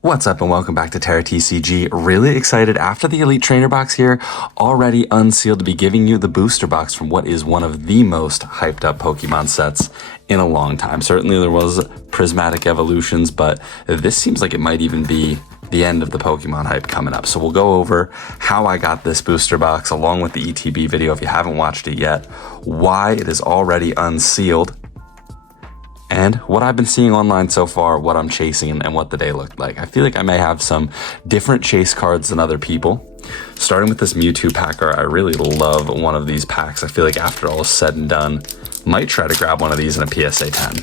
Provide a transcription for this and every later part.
What's up and welcome back to Terra TCG. Really excited after the Elite Trainer box here, already unsealed, to be giving you the booster box from what is one of the most hyped up Pokemon sets in a long time. Certainly there was Prismatic Evolutions, but this seems like it might even be the end of the Pokemon hype coming up. So we'll go over how I got this booster box along with the ETB video if you haven't watched it yet, why it is already unsealed, and what I've been seeing online so far, what I'm chasing, and what the day looked like. I feel like I may have some different chase cards than other people. Starting with this Mewtwo packer, I really love one of these packs. I feel like after all is said and done, might try to grab one of these in a PSA 10.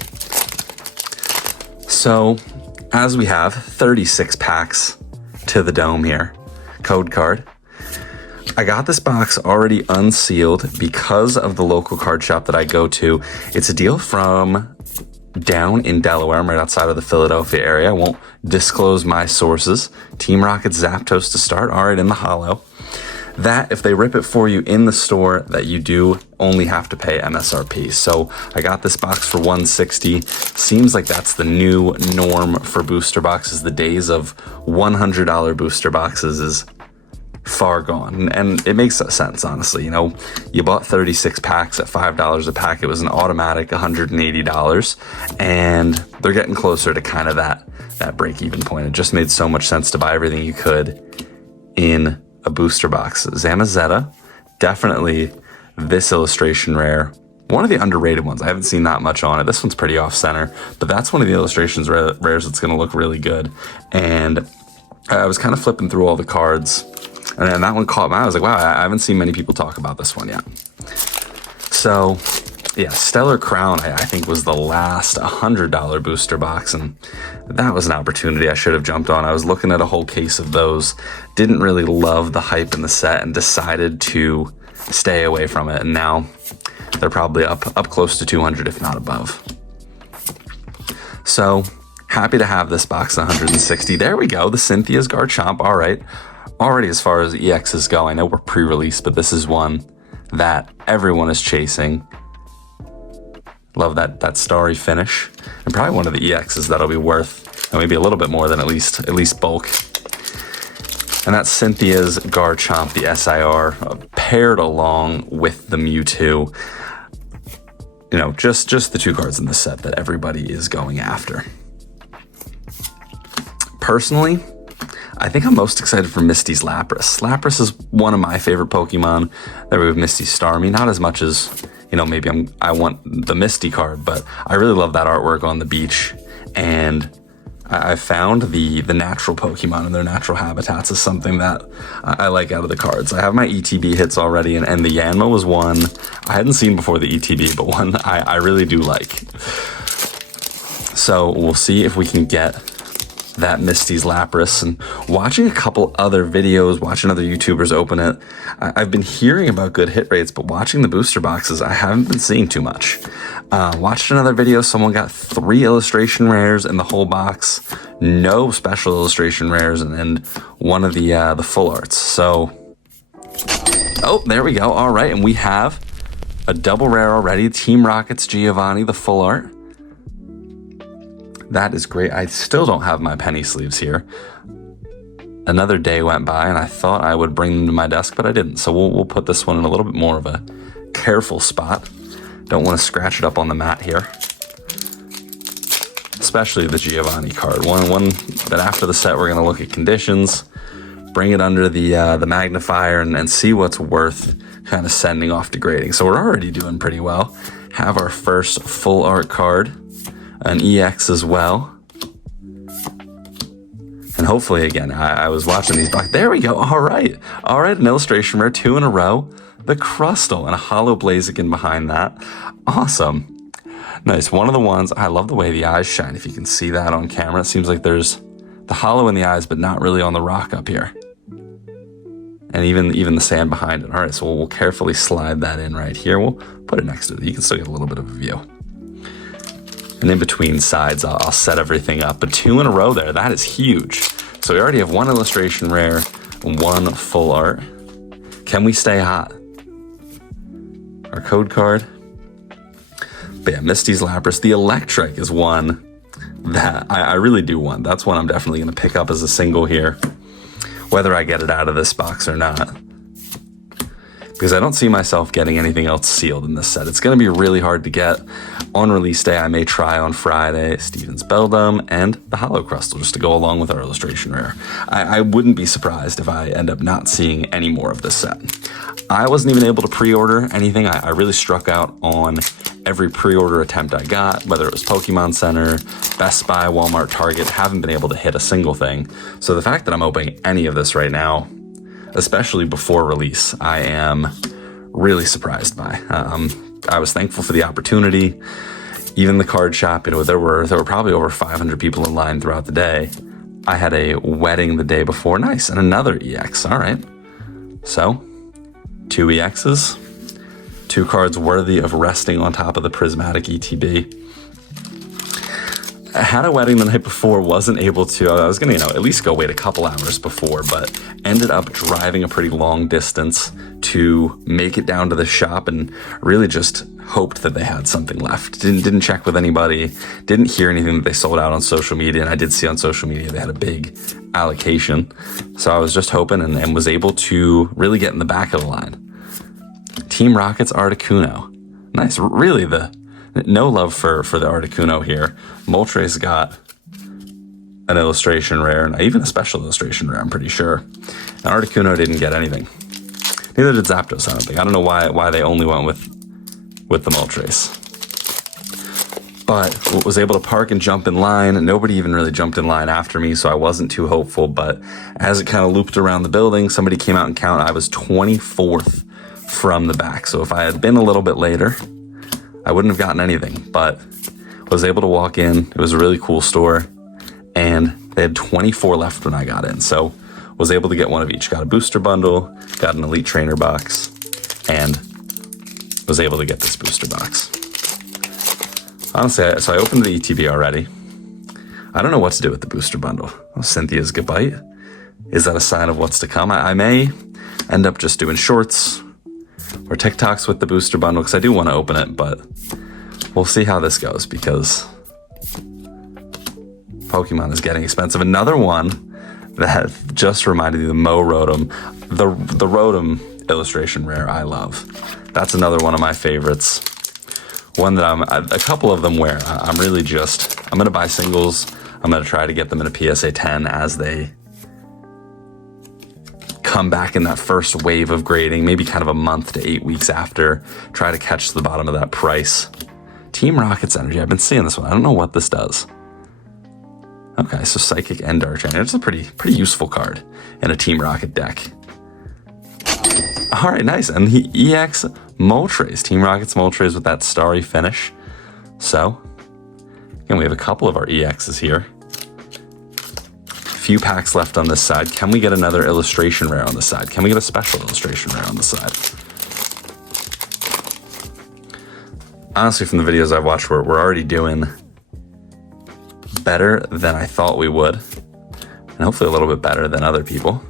So, as we have 36 packs to the dome here, code card. I got this box already unsealed because of the local card shop that I go to. It's a deal from down in Delaware. I'm right outside of the Philadelphia area. I won't disclose my sources. Team Rocket Zapdos to start. All right, in the holo. That, if they rip it for you in the store, that you do only have to pay MSRP. So I got this box for $160. Seems like that's the new norm for booster boxes. The days of $100 booster boxes is far gone, and it makes sense, honestly. You know, you bought 36 packs at $5 a pack. It was an automatic $180, and they're getting closer to kind of that break-even point. It just made so much sense to buy everything you could in a booster box. Zamazenta, definitely this illustration rare. One of the underrated ones. I haven't seen that much on it. This one's pretty off-center, but that's one of the illustrations rares that's going to look really good. And I was kind of flipping through all the cards, and that one caught my eye. I was like, wow, I haven't seen many people talk about this one yet. So, yeah, Stellar Crown, I think, was the last $100 booster box, and that was an opportunity I should have jumped on. I was looking at a whole case of those, didn't really love the hype in the set, and decided to stay away from it. And now they're probably up close to 200, if not above. So, happy to have this box at 160. There we go, the Cynthia's Garchomp. All right. Already, as far as EXs go, I know we're pre-released, but this is one that everyone is chasing. Love that starry finish, and probably one of the EXs that'll be worth maybe a little bit more than at least bulk. And that's Cynthia's Garchomp, the SIR, paired along with the Mewtwo. You know, just the two cards in the set that everybody is going after. Personally, I think I'm most excited for Misty's Lapras. Lapras is one of my favorite Pokemon. There we have Misty Starmie, not as much as, you know, maybe I want the Misty card, but I really love that artwork on the beach. And I found the natural Pokemon and their natural habitats is something that I like out of the cards. I have my ETB hits already, and the Yanma was one I hadn't seen before the ETB, but one I really do like. So we'll see if we can get that Misty's Lapras. And watching a couple other videos, watching other YouTubers open it, I've been hearing about good hit rates, but watching the booster boxes, I haven't been seeing too much. Watched another video, someone got 3 illustration rares in the whole box, no special illustration rares, and one of the full arts. So, oh, there we go. All right, and we have a double rare already. Team Rocket's Giovanni, the full art. That is great. I still don't have my penny sleeves here. Another day went by, and I thought I would bring them to my desk, but I didn't. So we'll put this one in a little bit more of a careful spot. Don't want to scratch it up on the mat here. Especially the Giovanni card. One that after the set we're going to look at conditions, bring it under the magnifier, and see what's worth kind of sending off to grading. So we're already doing pretty well. Have our first full art card. An EX as well. And hopefully, again, I was watching these boxes. There we go. All right, an illustration rare, 2 in a row. The Crustle and a holo Blaziken behind that. Awesome. Nice. One of the ones, I love the way the eyes shine. If you can see that on camera, it seems like there's the holo in the eyes, but not really on the rock up here. And even the sand behind it. All right, so we'll carefully slide that in right here. We'll put it next to it. You can still get a little bit of a view. And in between sides, I'll set everything up. But 2 in a row there, that is huge. So we already have 1 illustration rare, 1 full art. Can we stay hot? Our code card. But yeah, Misty's Lapras. The Electric is one that I really do want. That's one I'm definitely going to pick up as a single here, whether I get it out of this box or not. Because I don't see myself getting anything else sealed in this set. It's going to be really hard to get. On release day, I may try on Friday Steven's Beldum and the Holo Crustle just to go along with our illustration rare. I wouldn't be surprised if I end up not seeing any more of this set. I wasn't even able to pre-order anything. I really struck out on every pre-order attempt I got, whether it was Pokemon Center, Best Buy, Walmart, Target. Haven't been able to hit a single thing. So the fact that I'm opening any of this right now, especially before release, I am really surprised by. I was thankful for the opportunity. Even the card shop, there were probably over 500 people in line throughout the day. I had a wedding the day before. Nice, and another EX. All right. So, 2 EXs, 2 cards worthy of resting on top of the prismatic ETB. I had a wedding the night before, wasn't able to. I was going to, at least go wait a couple hours before, but ended up driving a pretty long distance to make it down to the shop and really just hoped that they had something left. Didn't check with anybody, didn't hear anything that they sold out on social media, and I did see on social media they had a big allocation. So I was just hoping and was able to really get in the back of the line. Team Rocket's Articuno. Nice, really no love for the Articuno here. Moltres got an illustration rare, and even a special illustration rare, I'm pretty sure. And Articuno didn't get anything. Neither did Zapdos, I don't think. I don't know why they only went with the Moltres. But was able to park and jump in line, and nobody even really jumped in line after me, so I wasn't too hopeful. But as it kind of looped around the building, somebody came out and counted. I was 24th from the back. So if I had been a little bit later, I wouldn't have gotten anything, but was able to walk in. It was a really cool store, and they had 24 left when I got in. So was able to get one of each. Got a booster bundle, got an Elite Trainer box, and was able to get this booster box. Honestly, so I opened the ETB already. I don't know what to do with the booster bundle. Oh, Cynthia's Goodbite. Is that a sign of what's to come? I may end up just doing shorts or TikToks with the booster bundle, because I do want to open it, but we'll see how this goes, because Pokemon is getting expensive. Another one that just reminded me, the Mo Rotom, the Rotom illustration rare I love. That's another one of my favorites. One that a couple of them where I'm really I'm going to buy singles. I'm going to try to get them in a PSA 10 as they come back in that first wave of grading, maybe kind of a month to 8 weeks after, try to catch the bottom of that price. Team Rocket's Energy, I've been seeing this one. I don't know what this does. Okay, so Psychic and Dark Trainer. It's a pretty useful card in a Team Rocket deck. All right, nice. And the EX Moltres, Team Rocket's Moltres with that starry finish. So, again, we have a couple of our EXs here. Few packs left on this side. Can we get another illustration rare on the side? Can we get a special illustration rare on the side? Honestly, from the videos I've watched, we're already doing better than I thought we would, and hopefully a little bit better than other people.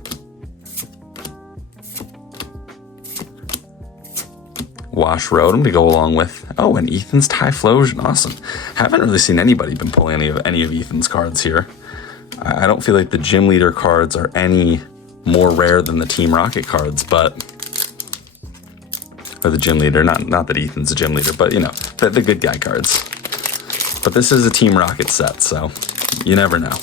Wash Rotom to go along with, and Ethan's Typhlosion. Awesome. Haven't really seen anybody been pulling any of Ethan's cards here. I don't feel like the Gym Leader cards are any more rare than the Team Rocket cards, or the Gym Leader, not that Ethan's a Gym Leader, but the good guy cards. But this is a Team Rocket set, so you never know.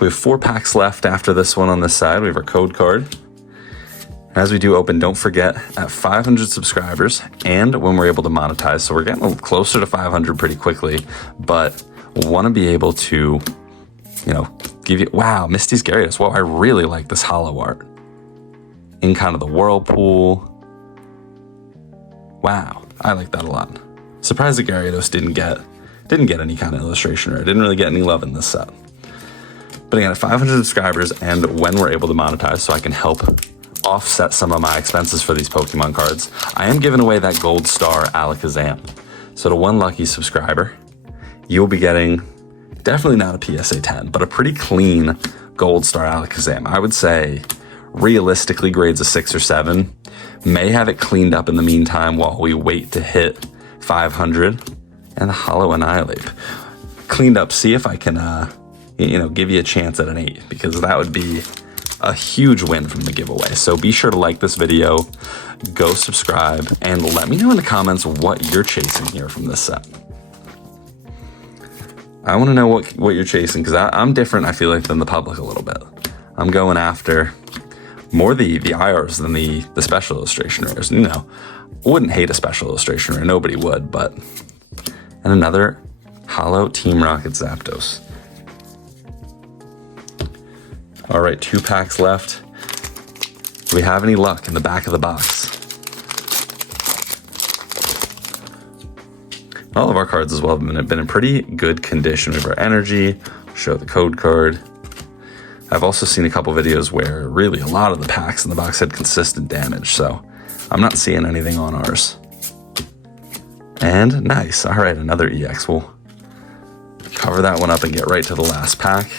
We have 4 packs left after this one on this side. We have our code card. As we do open, don't forget, at 500 subscribers and when we're able to monetize, so we're getting a little closer to 500 pretty quickly, but want to be able to, give you, wow, Misty's Gyarados. Wow, I really like this holo art. In kind of the whirlpool. Wow, I like that a lot. Surprised that Gyarados didn't get any kind of illustration, or didn't really get any love in this set. But again, at 500 subscribers and when we're able to monetize, so I can help offset some of my expenses for these Pokemon cards, I am giving away that Gold Star Alakazam. So to one lucky subscriber, you'll be getting, definitely not a PSA 10, but a pretty clean Gold Star Alakazam. I would say realistically grades a 6 or 7. May have it cleaned up in the meantime while we wait to hit 500 and the Holo Annihilate. Cleaned up, see if I can, give you a chance at an 8, because that would be a huge win from the giveaway. So be sure to like this video, go subscribe, and let me know in the comments what you're chasing here from this set. I want to know what you're chasing, because I'm different, I feel like, than the public a little bit. I'm going after more the IRs than the special illustration rares. Wouldn't hate a special illustration rare, nobody would, but... And another Holo Team Rocket Zapdos. All right, 2 packs left. Do we have any luck in the back of the box? All of our cards as well have been in pretty good condition. We have our energy, show the code card. I've also seen a couple videos where really a lot of the packs in the box had consistent damage, so I'm not seeing anything on ours. And nice, all right, another EX. We'll cover that one up and get right to the last pack.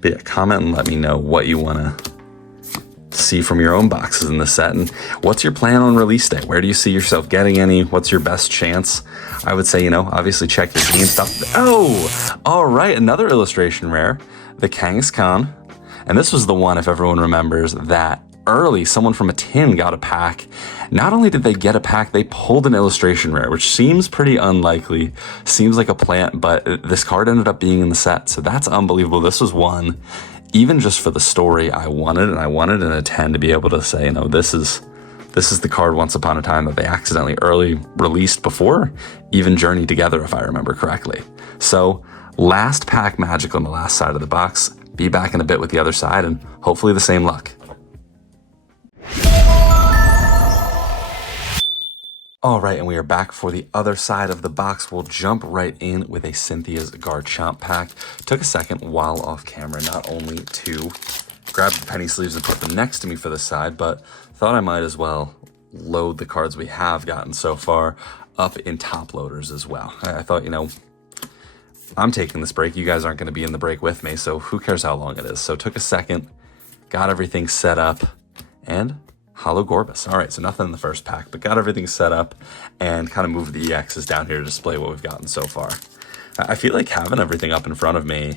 But yeah, comment and let me know what you want to see from your own boxes in the set, and what's your plan on release day? Where do you see yourself getting any? What's your best chance? I would say, obviously check your game stuff. Oh, all right, another illustration rare, the Kangaskhan. And this was the one, if everyone remembers, that early someone from a tin got a pack. Not only did they get a pack, they pulled an illustration rare, which seems pretty unlikely, seems like a plant, but this card ended up being in the set, so that's unbelievable. This was one, even just for the story, I wanted in a 10 to be able to say, this is the card Once Upon a Time that they accidentally early released before even Journey Together, if I remember correctly. So last pack magic on the last side of the box. Be back in a bit with the other side, and hopefully the same luck. All right, and we are back for the other side of the box. We'll jump right in with a Cynthia's Garchomp pack. Took a second while off camera, not only to grab the penny sleeves and put them next to me for the side, but thought I might as well load the cards we have gotten so far up in top loaders as well. I thought, I'm taking this break. You guys aren't going to be in the break with me, so who cares how long it is? So took a second, got everything set up, and Holo Gorbis. All right, so nothing in the first pack, but got everything set up and kind of moved the EXs down here to display what we've gotten so far. I feel like having everything up in front of me,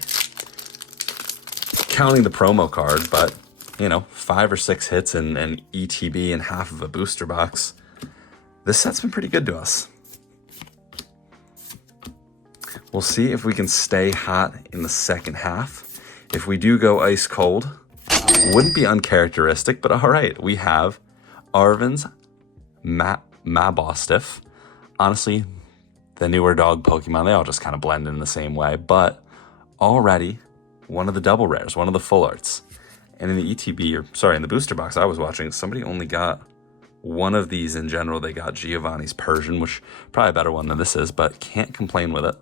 counting the promo card, but, 5 or 6 hits and an ETB and half of a booster box. This set's been pretty good to us. We'll see if we can stay hot in the second half. If we do go ice cold, wouldn't be uncharacteristic, but all right, we have Arven's Mabostiff. Honestly, the newer dog Pokemon, they all just kind of blend in the same way, but already one of the double rares, one of the full arts. And in the in the booster box I was watching, somebody only got one of these in general. They got Giovanni's Persian, which probably a better one than this is, but can't complain with it.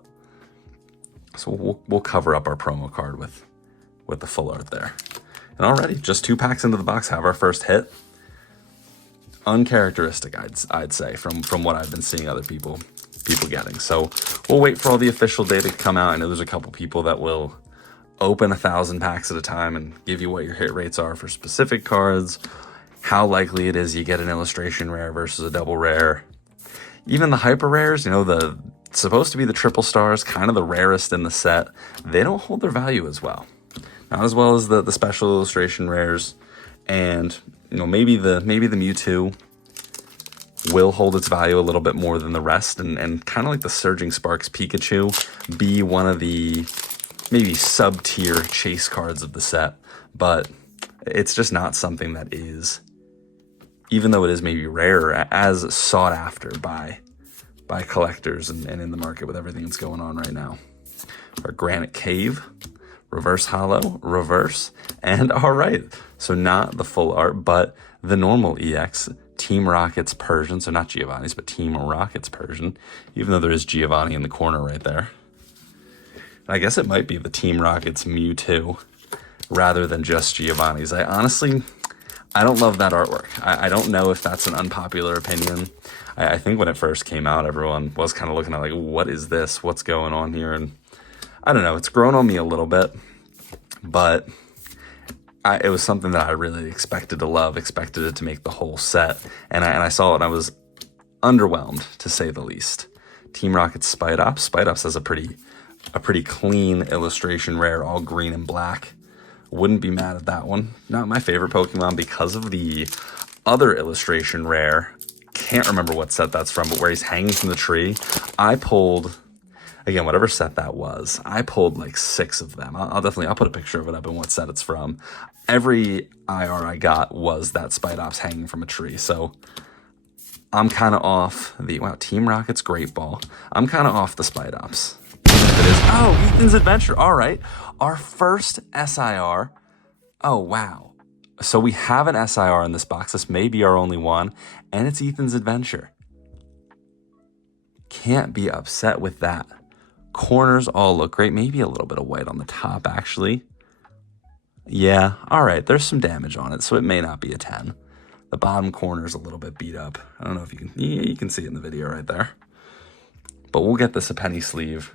So we'll cover up our promo card with the full art there. And already, just 2 packs into the box, have our first hit. Uncharacteristic, I'd say, from what I've been seeing other people getting. So we'll wait for all the official data to come out. I know there's a couple people that will open 1,000 packs at a time and give you what your hit rates are for specific cards, how likely it is you get an illustration rare versus a double rare. Even the hyper rares, it's supposed to be the triple stars, kind of the rarest in the set. They don't hold their value as well. Not as well as the special illustration rares, and maybe the Mewtwo will hold its value a little bit more than the rest, and kind of like the Surging Sparks Pikachu be one of the maybe sub-tier chase cards of the set, but it's just not something that is, even though it is maybe rare, as sought after by collectors and in the market with everything that's going on right now. Our Granite Cave, reverse holo, reverse, and all right, so not the full art, but the normal EX, Team Rocket's Persian, so not Giovanni's, but Team Rocket's Persian, even though there is Giovanni in the corner right there. I guess it might be the Team Rocket's Mewtwo rather than just Giovanni's. I don't love that artwork. I don't know if that's an unpopular opinion. I think when it first came out, everyone was kind of looking at like, what is this? What's going on here? And I don't know, it's grown on me a little bit, but it was something that I really expected to love, expected it to make the whole set, and I saw it and I was underwhelmed, to say the least. Team Rocket's Spite Ops. Spite Ops has a pretty clean illustration rare, all green and black. Wouldn't be mad at that one. Not my favorite Pokemon because of the other illustration rare. Can't remember what set that's from, but where he's hanging from the tree. I pulled, again, whatever set that was, I pulled like 6 of them. I'll put a picture of it up and what set it's from. Every IR I got was that Spite Ops hanging from a tree. So I'm kind of off the, wow, Team Rocket's Great Ball. I'm kind of off the Spite Ops. It is, oh, Ethan's Adventure. All right. Our first SIR. Oh, wow. So we have an SIR in this box. This may be our only one, and it's Ethan's Adventure. Can't be upset with that. Corners all look great. Maybe a little bit of white on the top, actually. Yeah, all right. There's some damage on it, so it may not be a 10. The bottom corner is a little bit beat up. I don't know if you can, yeah, you can see it in the video right there. But we'll get this a penny sleeve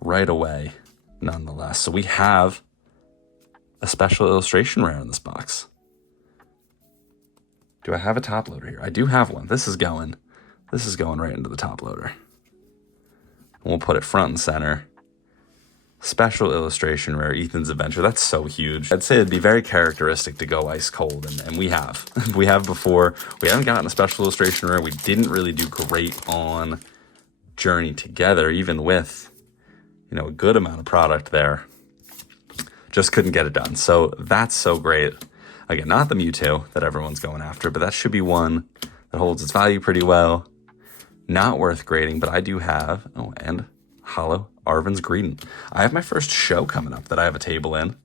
right away, nonetheless. So we have a special illustration rare in this box. Do I have a top loader here? I do have one. This is going right into the top loader. And we'll put it front and center. Special illustration rare, Ethan's Adventure. That's so huge. I'd say it'd be very characteristic to go ice cold, and we have. We have before. We haven't gotten a special illustration rare. We didn't really do great on Journey Together, even with, you know, a good amount of product there. Just couldn't get it done. So that's so great. Again, not the Mewtwo that everyone's going after, but that should be one that holds its value pretty well. Not worth grading, but I do have, oh, and holo, Arvin's Greedent. I have my first show coming up that I have a table in,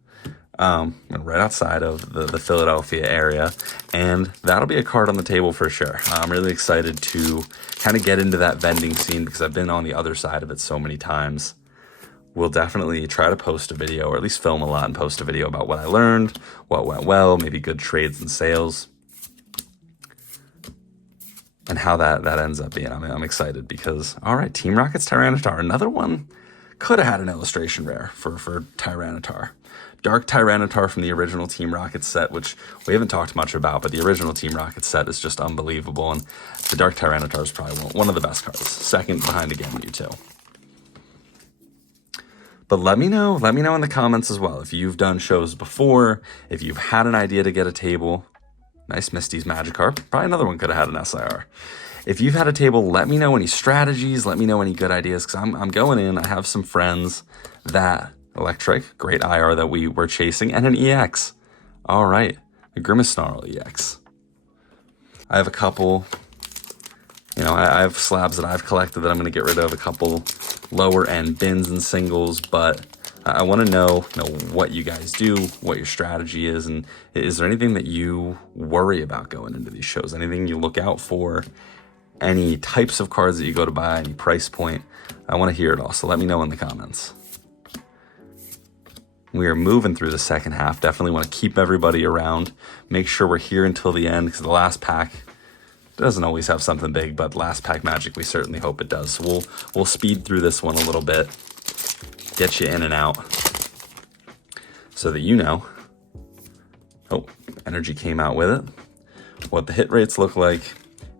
right outside of the Philadelphia area, and that'll be a card on the table for sure. I'm really excited to kind of get into that vending scene because I've been on the other side of it so many times. We'll definitely try to post a video, or at least film a lot and post a video about what I learned, what went well, maybe good trades and sales, and how that ends up being. I'm excited because, all right, Team Rocket's Tyranitar. Another one could have had an illustration rare for Tyranitar. Dark Tyranitar from the original Team Rocket set, which we haven't talked much about, but the original Team Rocket set is just unbelievable, and the Dark Tyranitar is probably one of the best cards, second behind again Mewtwo. But let me know in the comments as well if you've done shows before, if you've had an idea to get a table. Nice Misty's Magikarp. Probably another one could have had an SIR. If you've had a table, let me know any strategies, let me know any good ideas, because I'm going in. I have some friends that Electric, great IR that we were chasing, and an EX. All right, a Grimace EX. I have a couple, you know, I have slabs that I've collected that I'm going to get rid of, a couple lower end bins and singles, but I want to know what you guys do, what your strategy is, and is there anything that you worry about going into these shows? Anything you look out for? Any types of cards that you go to buy? Any price point? I want to hear it all, so let me know in the comments. We are moving through the second half. Definitely want to keep everybody around. Make sure we're here until the end, because the last pack doesn't always have something big, but last pack magic, we certainly hope it does. So we'll speed through this one a little bit, get you in and out, so that you know. Oh, energy came out with it. What the hit rates look like,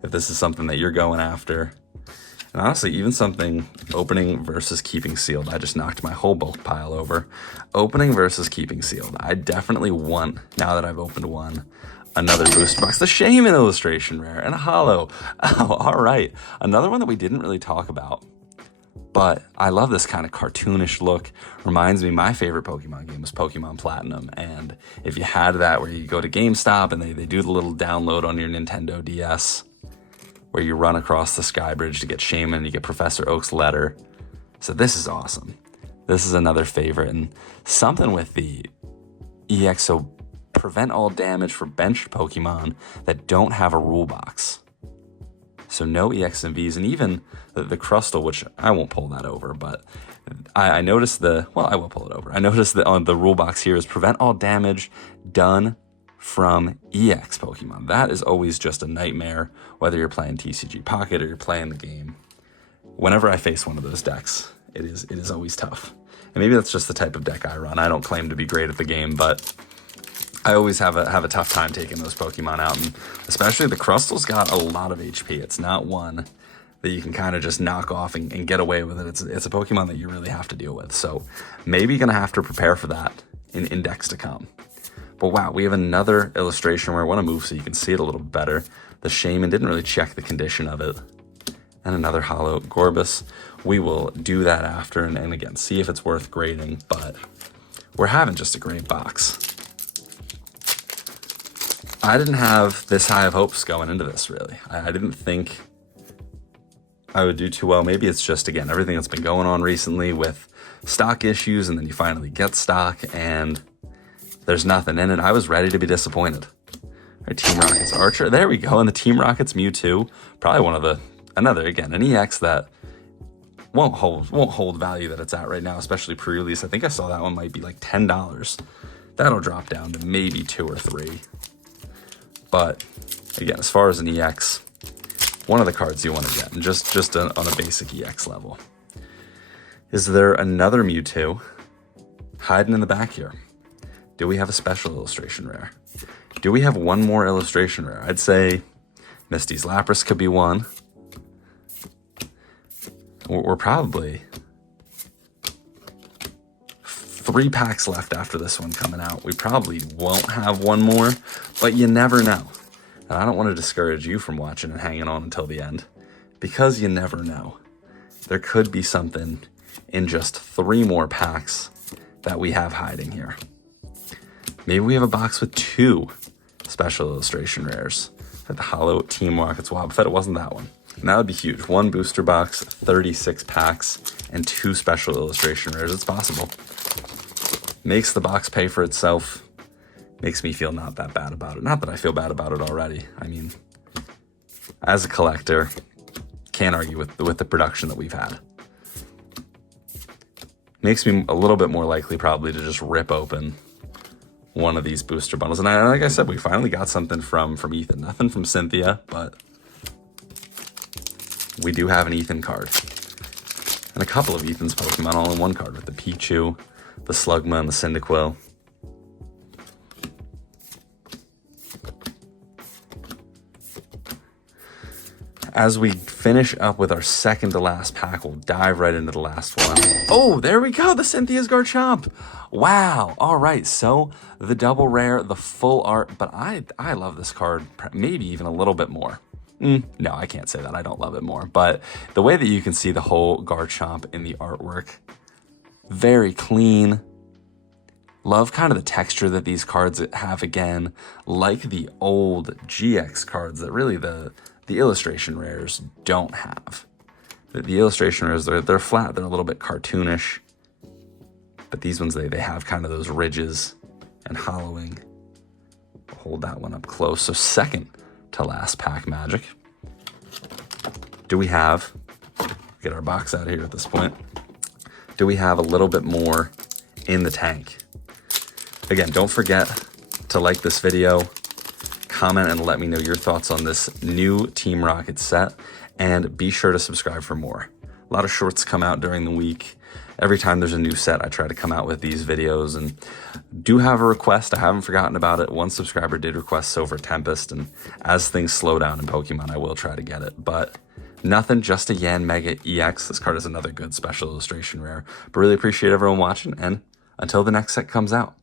if this is something that you're going after. And honestly, even something opening versus keeping sealed. I just knocked my whole bulk pile over. Opening versus keeping sealed. I definitely want, now that I've opened one, another booster box. The Shaman illustration rare and a holo. Oh, all right. Another one that we didn't really talk about, but I love this kind of cartoonish look. Reminds me, my favorite Pokemon game was Pokemon Platinum. And if you had that where you go to GameStop and they do the little download on your Nintendo DS, where you run across the Sky Bridge to get Shaman and you get Professor Oak's letter. So this is awesome. This is another favorite, and something with the EX, so prevent all damage for benched Pokemon that don't have a rule box. So no EX and Vs, and even the Crustle, which I won't pull that over, but I noticed I will pull it over. I noticed that on the rule box here is prevent all damage done from EX Pokemon. That is always just a nightmare, whether you're playing TCG Pocket or you're playing the game. Whenever I face one of those decks, it is always tough. And maybe that's just the type of deck I run. I don't claim to be great at the game, but I always have a tough time taking those Pokemon out, and especially the Crustal's got a lot of HP. It's not one that you can kind of just knock off and get away with it. It's a Pokemon that you really have to deal with. So maybe you're gonna have to prepare for that in Index to come. But wow, we have another illustration where I want to move so you can see it a little bit better. The Shaman didn't really check the condition of it. And another holo Gorbis. We will do that after and again, see if it's worth grading, but we're having just a great box. I didn't have this high of hopes going into this, really. I didn't think I would do too well. Maybe it's just, again, everything that's been going on recently with stock issues, and then you finally get stock and there's nothing in it. I was ready to be disappointed. All right, Team Rocket's Archer. There we go. And the Team Rocket's Mewtwo. Probably one of another, again, an EX that won't hold value that it's at right now, especially pre-release. I think I saw that one might be like $10. That'll drop down to maybe $2 or $3. But again, as far as an EX, one of the cards you want to get, and just on a basic EX level. Is there another Mewtwo hiding in the back here? Do we have a special illustration rare? Do we have one more illustration rare? I'd say Misty's Lapras could be one. We're probably 3 packs left after this one coming out. We probably won't have one more, but you never know. And I don't want to discourage you from watching and hanging on until the end, because you never know. There could be something in just 3 more packs that we have hiding here. Maybe we have a box with 2 special illustration rares. Like the holo Team Rocket's Wobbuffet, it wasn't that one. And that would be huge. 1 booster box, 36 packs, and 2 special illustration rares. It's possible. Makes the box pay for itself. Makes me feel not that bad about it. Not that I feel bad about it already. I mean, as a collector, can't argue with the production that we've had. Makes me a little bit more likely probably to just rip open one of these booster bundles. And like I said, we finally got something from Ethan. Nothing from Cynthia, but we do have an Ethan card. And a couple of Ethan's Pokemon all in one card with the Pichu, the Slugma, and the Cyndaquil. As we finish up with our second to last pack, we'll dive right into the last one. Oh, there we go, the Cynthia's Garchomp. Wow, all right, so the double rare, the full art, but I love this card, maybe even a little bit more. No, I can't say that, I don't love it more, but the way that you can see the whole Garchomp in the artwork, very clean. Love kind of the texture that these cards have again, like the old GX cards that really the illustration rares don't have. The illustration rares, they're flat, they're a little bit cartoonish, but these ones, they have kind of those ridges and hollowing. Hold that one up close. So second to last pack magic. Do we have, get our box out of here at this point, do we have a little bit more in the tank? Again, don't forget to like this video, comment and let me know your thoughts on this new Team Rocket set, and be sure to subscribe for more. A lot of shorts come out during the week. Every time there's a new set, I try to come out with these videos, and do have a request. I haven't forgotten about it. One subscriber did request Silver Tempest, and as things slow down in Pokemon, I will try to get it, but nothing, just a Yanmega EX. This card is another good special illustration rare, but really appreciate everyone watching, and until the next set comes out.